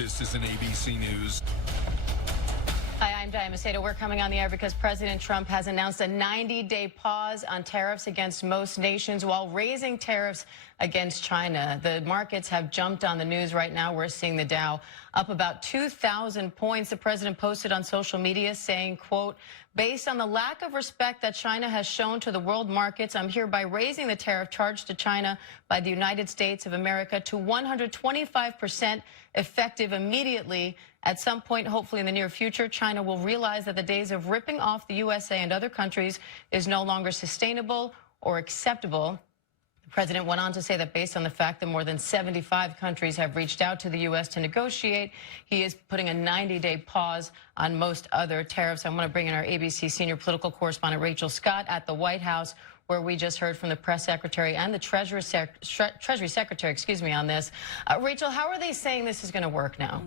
This is an ABC News. Hi, I'm Diane Macedo. We're coming on the air because President Trump has announced a 90-day pause on tariffs against most nations while raising tariffs against China. The markets have jumped on the news right now. We're seeing the Dow up about 2,000 points. The president posted on social media saying, quote, based on the lack of respect that China has shown to the world markets, I'm hereby raising the tariff charge to China by the United States of America to 125% effective immediately. At some point, hopefully in the near future, China will realize that the days of ripping off the USA and other countries is no longer sustainable or acceptable. The president went on to say that based on the fact that more than 75 countries have reached out to the U.S. to negotiate, he is putting a 90-day pause on most other tariffs. I want to bring in our ABC senior political correspondent, Rachel Scott, at the White House, where we just heard from the press secretary and the Treasury Secretary, on this. Rachel, how are they saying this is going to work now?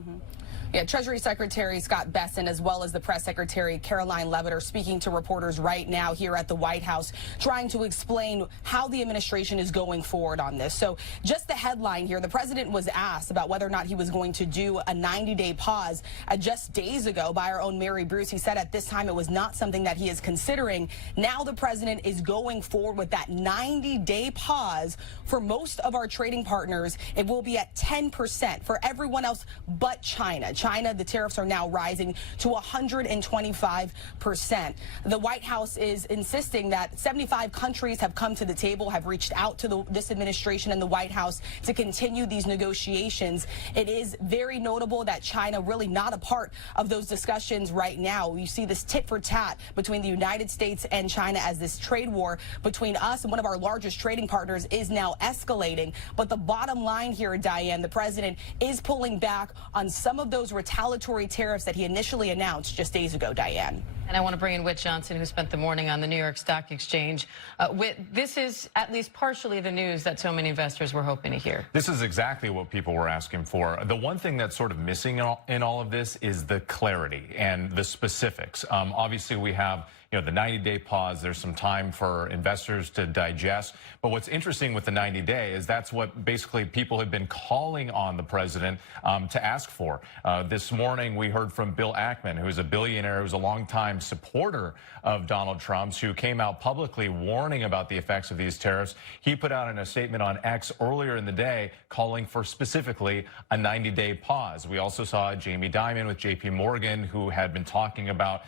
Yeah, Treasury Secretary Scott Bessent, as well as the press secretary Caroline Levitt, are speaking to reporters right now here at the White House, trying to explain how the administration is going forward on this. So just the headline here, the president was asked about whether or not he was going to do a 90-day pause just days ago by our own Mary Bruce. He said at this time it was not something that he is considering. Now the president is going forward with that 90-day pause. For most of our trading partners, it will be at 10%. For everyone else but China, the tariffs are now rising to 125%. The White House is insisting that 75 countries have come to the table, have reached out to this administration and the White House to continue these negotiations. It is very notable that China really not a part of those discussions right now. You see this tit for tat between the United States and China as this trade war between us and one of our largest trading partners is now escalating. But the bottom line here, Diane, the president is pulling back on some of those retaliatory tariffs that he initially announced just days ago, Diane. And I want to bring in Whit Johnson, who spent the morning on the New York Stock Exchange. Whit, this is at least partially the news that so many investors were hoping to hear. This is exactly what people were asking for. The one thing that's sort of missing in all of this is the clarity and the specifics. Obviously, we have the 90-day pause. There's some time for investors to digest. But what's interesting with the 90-day is that's what basically people have been calling on the president to ask for. This morning, we heard from Bill Ackman, who is a billionaire, who's a longtime supporter of Donald Trump's, who came out publicly warning about the effects of these tariffs. He put out in a statement on X earlier in the day calling for specifically a 90-day pause. We also saw Jamie Dimon with JP Morgan, who had been talking about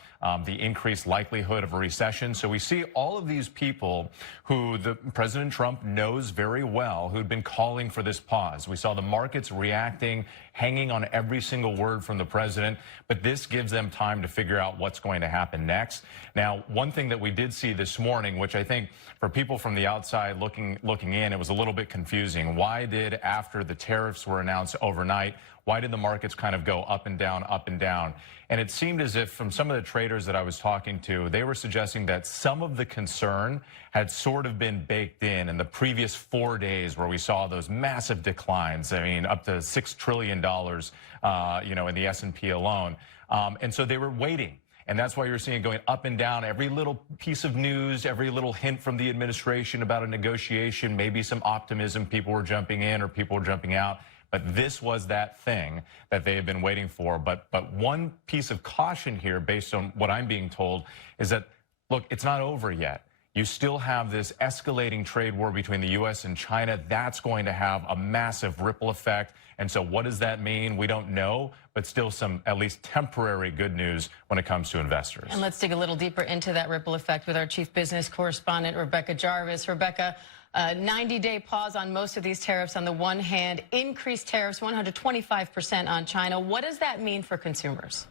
the increased likelihood of a recession. So we see all of these people who President Trump knows very well, who'd been calling for this pause. We saw the markets reacting, hanging on every single word from the president, but this gives them time to figure out what's going to happen next. Now, one thing that we did see this morning, which I think for people from the outside looking in, it was a little bit confusing. Why did, after the tariffs were announced overnight, why did the markets kind of go up and down, up and down? And it seemed as if from some of the traders that I was talking to, they were suggesting that some of the concern had sort of been baked in the previous 4 days where we saw those massive declines. I mean, up to $6 trillion, in the S&P alone. And so they were waiting. And that's why you're seeing it going up and down. Every little piece of news, every little hint from the administration about a negotiation, maybe some optimism, people were jumping in or people were jumping out. But this was that thing that they had been waiting for. But one piece of caution here, based on what I'm being told, is that, look, it's not over yet. You still have this escalating trade war between the U.S. and China. That's going to have a massive ripple effect. And so what does that mean? We don't know, but still some at least temporary good news when it comes to investors. And let's dig a little deeper into that ripple effect with our chief business correspondent, Rebecca Jarvis. Rebecca, 90-day pause on most of these tariffs on the one hand, increased tariffs 125% on China. What does that mean for consumers?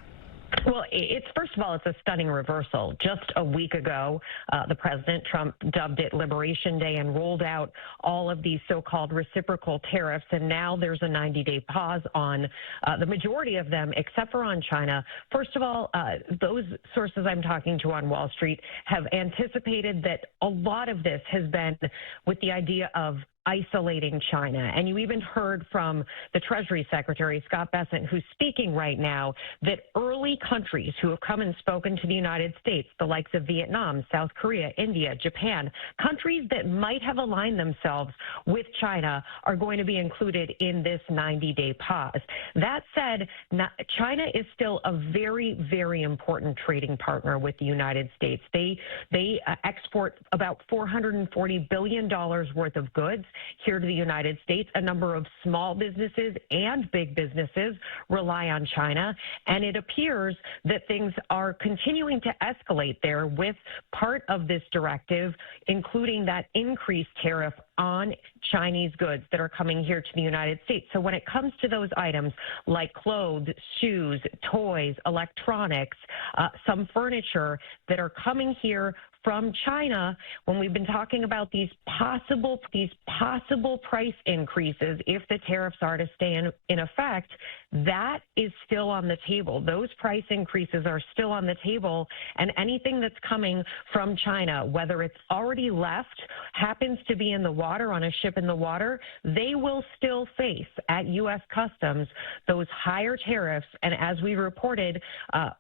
Well, first of all, it's a stunning reversal. Just a week ago, the President Trump dubbed it Liberation Day and rolled out all of these so-called reciprocal tariffs. And now there's a 90-day pause on the majority of them, except for on China. First of all, those sources I'm talking to on Wall Street have anticipated that a lot of this has been with the idea of isolating China. And you even heard from the Treasury Secretary, Scott Bessent, who's speaking right now, that early countries who have come and spoken to the United States, the likes of Vietnam, South Korea, India, Japan, countries that might have aligned themselves with China are going to be included in this 90-day pause. That said, China is still a very, very important trading partner with the United States. They export about $440 billion worth of goods here to the United States. A number of small businesses and big businesses rely on China, and it appears that things are continuing to escalate there with part of this directive, including that increased tariff on Chinese goods that are coming here to the United States. So when it comes to those items like clothes, shoes, toys, electronics, some furniture that are coming here from China, when we've been talking about these possible price increases if the tariffs are to stay in effect, that is still on the table. Those price increases are still on the table, and anything that's coming from China, whether it's already left, happens to be in the water, on a ship in the water, they will still face at U.S. Customs those higher tariffs. And as we reported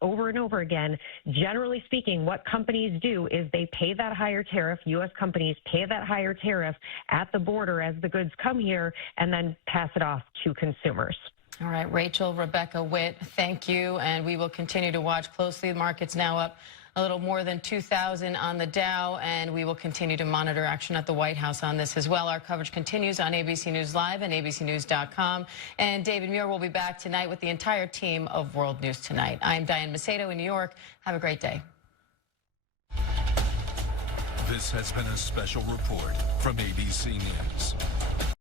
over and over again, generally speaking, what companies do is they pay that higher tariff. U.S. companies pay that higher tariff at the border as the goods come here and then pass it off to consumers. All right, Rachel, Rebecca Witt, thank you. And we will continue to watch closely. The market's now up a little more than 2,000 on the Dow, and we will continue to monitor action at the White House on this as well. Our coverage continues on ABC News Live and abcnews.com. And David Muir will be back tonight with the entire team of World News Tonight. I'm Diane Macedo in New York. Have a great day. This has been a special report from ABC News.